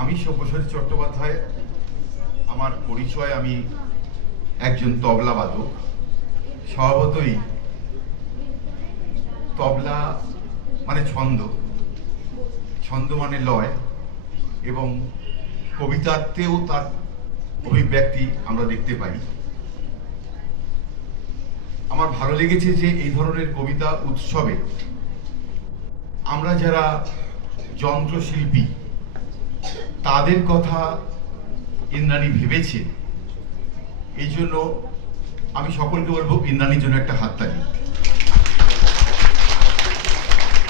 আমি সব্যসাচী চট্টোপাধ্যায়। আমার পরিচয়, আমি একজন তবলা বাদক। স্বভাবতই তবলা মানে ছন্দ, ছন্দ মানে লয়, এবং কবিতাতেও তার অভিব্যক্তি আমরা দেখতে পাই। আমার ভালো লেগেছে যে এই ধরনের কবিতা উৎসবে আমরা যারা যন্ত্রশিল্পী তাদের কথা ইন্দ্রাণী ভেবেছে। এই জন্য আমি সকলকে বলবো ইন্দ্রাণীর জন্য একটা হাততালি।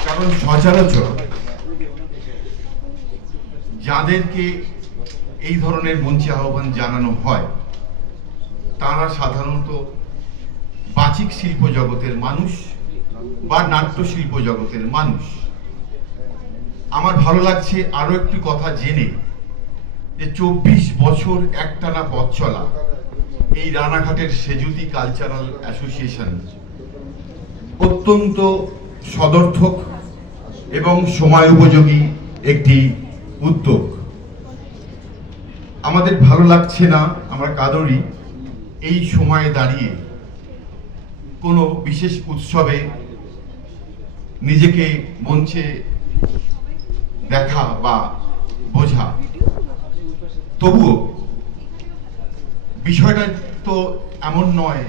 কারণ সচরাচর যাদেরকে এই ধরনের মঞ্চে আহ্বান জানানো হয় তারা সাধারণত বাচিক শিল্প জগতের মানুষ বা নাট্য শিল্প জগতের মানুষ। আমার ভালো লাগছে আরো একটি কথা জেনে যে 24 বছর একটানা পথ চলা এই রানাঘাটের সেজুতি কালচারাল অ্যাসোসিয়েশন অত্যন্ত সদর্থক এবং সময় উপযোগী একটি উদ্যোগ। আমাদের ভালো লাগছে না আমরা কাদরি এই সময়ে দাঁড়িয়ে কোনো বিশেষ উৎসবে নিজেকে মঞ্চে দেখা বা বোঝা। তবুও বিষয়টা তো এমন নয়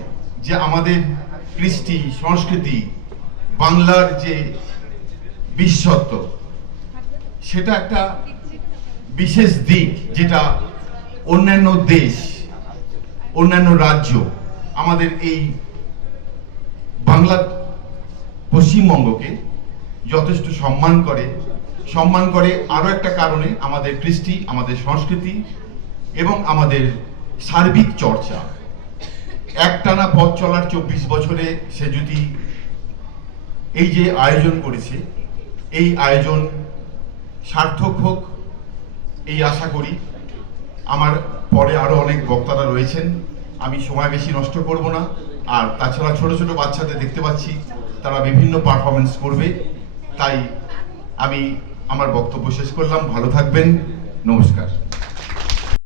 যে আমাদের কৃষ্টি সংস্কৃতি বাংলার যে বিশ্বত্ব সেটা একটা বিশেষ দিক, যেটা অন্যান্য দেশ অন্যান্য রাজ্য আমাদের এই বাংলা পশ্চিমবঙ্গকে যথেষ্ট সম্মান করে আরো একটা কারণে আমাদের কৃষ্টি, আমাদের সংস্কৃতি এবং আমাদের সার্বিক চর্চা। একটানা পথ চলার 24 বছরে সে যদি এই যে আয়োজন করেছে এই আয়োজন সার্থক হোক এই আশা করি। আমার পরে আরো অনেক বক্তারা রয়েছেন, আমি সময় বেশি নষ্ট করব না। আর তাছাড়া ছোট ছোট বাচ্চাদের দেখতে পাচ্ছি তারা বিভিন্ন পারফরমেন্স করবে, তাই আমি আমার বক্তব্য শেষ করলাম। ভালো থাকবেন, নমস্কার।